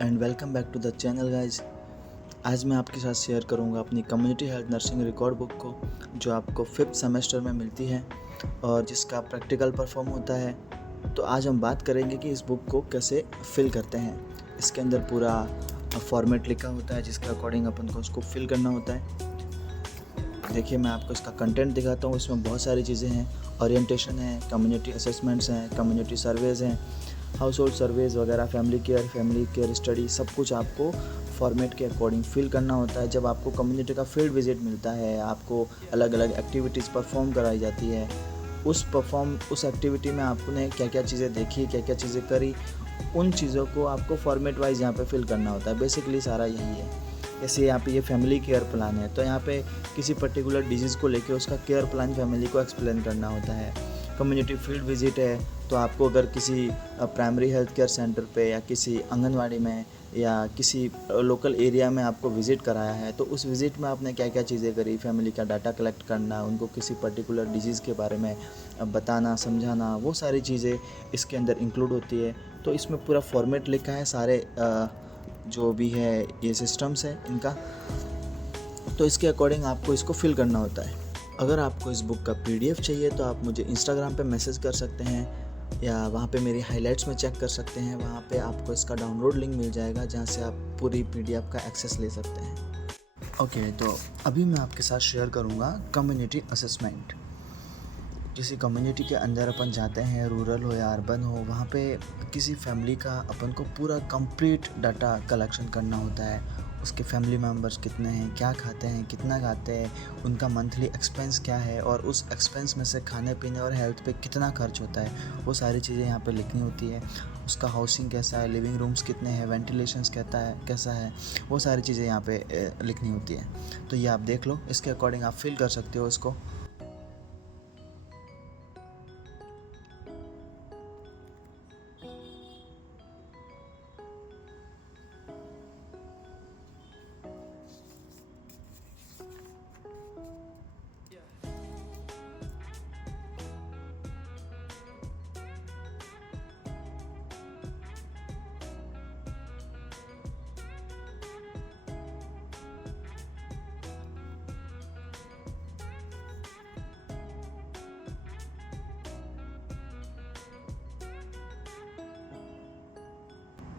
And welcome back to the channel guys. आज मैं आपके साथ शेयर करूंगा अपनी community health nursing record book को, जो आपको 5th सेमेस्टर में मिलती है और जिसका प्रैक्टिकल परफॉर्म होता है। तो आज हम बात करेंगे कि इस बुक को कैसे फिल करते हैं। इसके अंदर पूरा फॉर्मेट लिखा होता है जिसके अकॉर्डिंग अपन को उसको फिल करना होता है। देखिए, मैं आपको इसका कंटेंट दिखाता हूँ। इसमें बहुत सारी चीज़ें हैं। ओरिएंटेशन है, कम्युनिटी असेसमेंट्स हैं, कम्युनिटी सर्वेज़ हैं, हाउस होल्ड सर्वेज़ वगैरह, फैमिली केयर स्टडी, सब कुछ आपको फॉर्मेट के अकॉर्डिंग फिल करना होता है। जब आपको कम्युनिटी का फील्ड विजिट मिलता है, आपको अलग अलग एक्टिविटीज़ परफॉर्म कराई जाती है, उस एक्टिविटी में आपने क्या क्या चीज़ें देखी, क्या क्या चीज़ें करी, उन चीज़ों को आपको फॉर्मेट वाइज यहाँ पे फिल करना होता है। बेसिकली सारा यही है। जैसे यहाँ पे ये फैमिली केयर प्लान है, तो यहाँ पे किसी पर्टिकुलर डिजीज़ को लेके उसका केयर प्लान फैमिली को एक्सप्लेन करना होता है। कम्युनिटी फील्ड विजिट है, तो आपको अगर किसी प्राइमरी हेल्थ केयर सेंटर पे या किसी आंगनवाड़ी में या किसी लोकल एरिया में आपको विज़िट कराया है, तो उस विज़िट में आपने क्या क्या चीज़ें करी, फैमिली का डाटा कलेक्ट करना, उनको किसी पर्टिकुलर डिजीज़ के बारे में बताना, समझाना, वो सारी चीज़ें इसके अंदर इंक्लूड होती है। तो इसमें पूरा फॉर्मेट लिखा है, सारे जो भी है ये सिस्टम्स है इनका, तो इसके अकॉर्डिंग आपको इसको फिल करना होता है। अगर आपको इस बुक का PDF चाहिए तो आप मुझे इंस्टाग्राम पे मैसेज कर सकते हैं या वहाँ पे मेरी हाइलाइट्स में चेक कर सकते हैं। वहाँ पे आपको इसका डाउनलोड लिंक मिल जाएगा जहाँ से आप पूरी PDF का एक्सेस ले सकते हैं। ओके, तो अभी मैं आपके साथ शेयर करूँगा कम्युनिटी असेसमेंट। किसी कम्युनिटी के अंदर अपन जाते हैं, रूरल हो या अर्बन हो, वहाँ पे किसी फैमिली का अपन को पूरा कंप्लीट डाटा कलेक्शन करना होता है। उसके फैमिली मेम्बर्स कितने हैं, क्या खाते हैं, कितना खाते हैं, उनका मंथली एक्सपेंस क्या है और उस एक्सपेंस में से खाने पीने और हेल्थ पे कितना खर्च होता है, वो सारी चीज़ें यहाँ पे लिखनी होती है। उसका हाउसिंग कैसा है, लिविंग रूम्स कितने हैं, वेंटिलेशंस कैसा है, वो सारी चीज़ें यहाँ पे लिखनी होती है। तो ये आप देख लो, इसके अकॉर्डिंग आप फिल कर सकते हो इसको।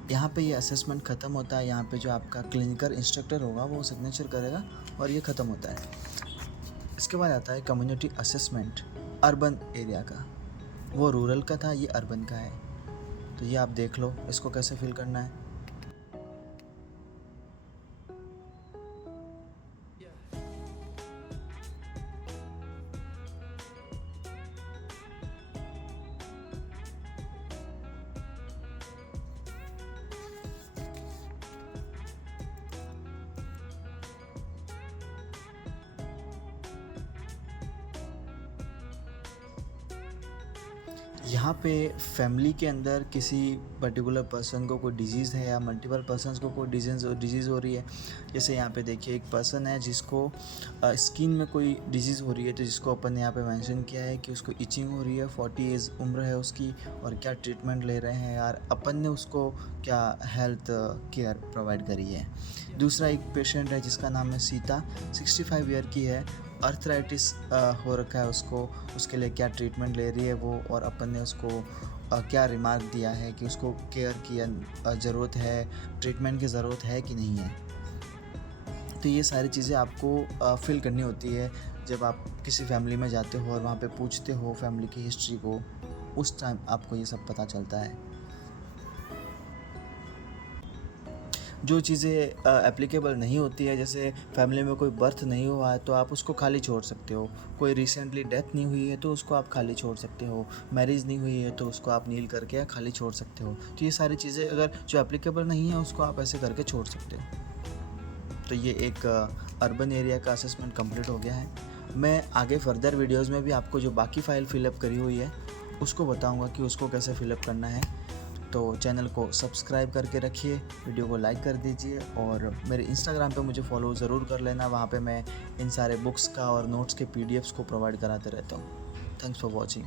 यहाँ पे ये असेसमेंट ख़त्म होता है। यहाँ पे जो आपका क्लिनिकल इंस्ट्रक्टर होगा वो सिग्नेचर करेगा और ये ख़त्म होता है। इसके बाद आता है कम्युनिटी असेसमेंट अर्बन एरिया का। वो रूरल का था, ये अर्बन का है। तो ये आप देख लो इसको कैसे फिल करना है। यहाँ पे फैमिली के अंदर किसी पर्टिकुलर पर्सन को कोई डिजीज़ है या मल्टीपल पर्सन्स को कोई डिजीज़ हो रही है। जैसे यहाँ पे देखिए, एक पर्सन है जिसको स्किन में कोई डिजीज़ हो रही है, तो जिसको अपन ने यहाँ पे मेंशन किया है कि उसको इचिंग हो रही है, 40 एज उम्र है उसकी, और क्या ट्रीटमेंट ले रहे हैं यार, अपन ने उसको क्या हेल्थ केयर प्रोवाइड करी है। दूसरा एक पेशेंट है जिसका नाम है सीता, 65 ईयर की है, अर्थराइटिस हो रखा है उसको, उसके लिए क्या ट्रीटमेंट ले रही है वो, और अपन ने उसको क्या रिमार्क दिया है कि उसको केयर की ज़रूरत है, ट्रीटमेंट की ज़रूरत है कि नहीं है। तो ये सारी चीज़ें आपको फिल करनी होती है जब आप किसी फैमिली में जाते हो और वहाँ पे पूछते हो फैमिली की हिस्ट्री को, उस टाइम आपको ये सब पता चलता है। जो चीज़ें एप्लीकेबल नहीं होती है, जैसे फैमिली में कोई बर्थ नहीं हुआ है तो आप उसको खाली छोड़ सकते हो, कोई रिसेंटली डेथ नहीं हुई है तो उसको आप खाली छोड़ सकते हो, मैरिज नहीं हुई है तो उसको आप नील करके खाली छोड़ सकते हो। तो ये सारी चीज़ें अगर जो एप्लीकेबल नहीं है उसको आप ऐसे करके छोड़ सकते हो। तो ये एक अर्बन एरिया का असेसमेंट कंप्लीट हो गया है। मैं आगे फर्दर वीडियोज़ में भी आपको जो बाकी फ़ाइल फिलअप करी हुई है उसको बताऊँगा कि उसको कैसे फिलअप करना है। तो चैनल को सब्सक्राइब करके रखिए, वीडियो को लाइक कर दीजिए और मेरे इंस्टाग्राम पे मुझे फॉलो ज़रूर कर लेना। वहाँ पे मैं इन सारे बुक्स का और नोट्स के PDFs को प्रोवाइड कराते रहता हूँ। Thanks for watching.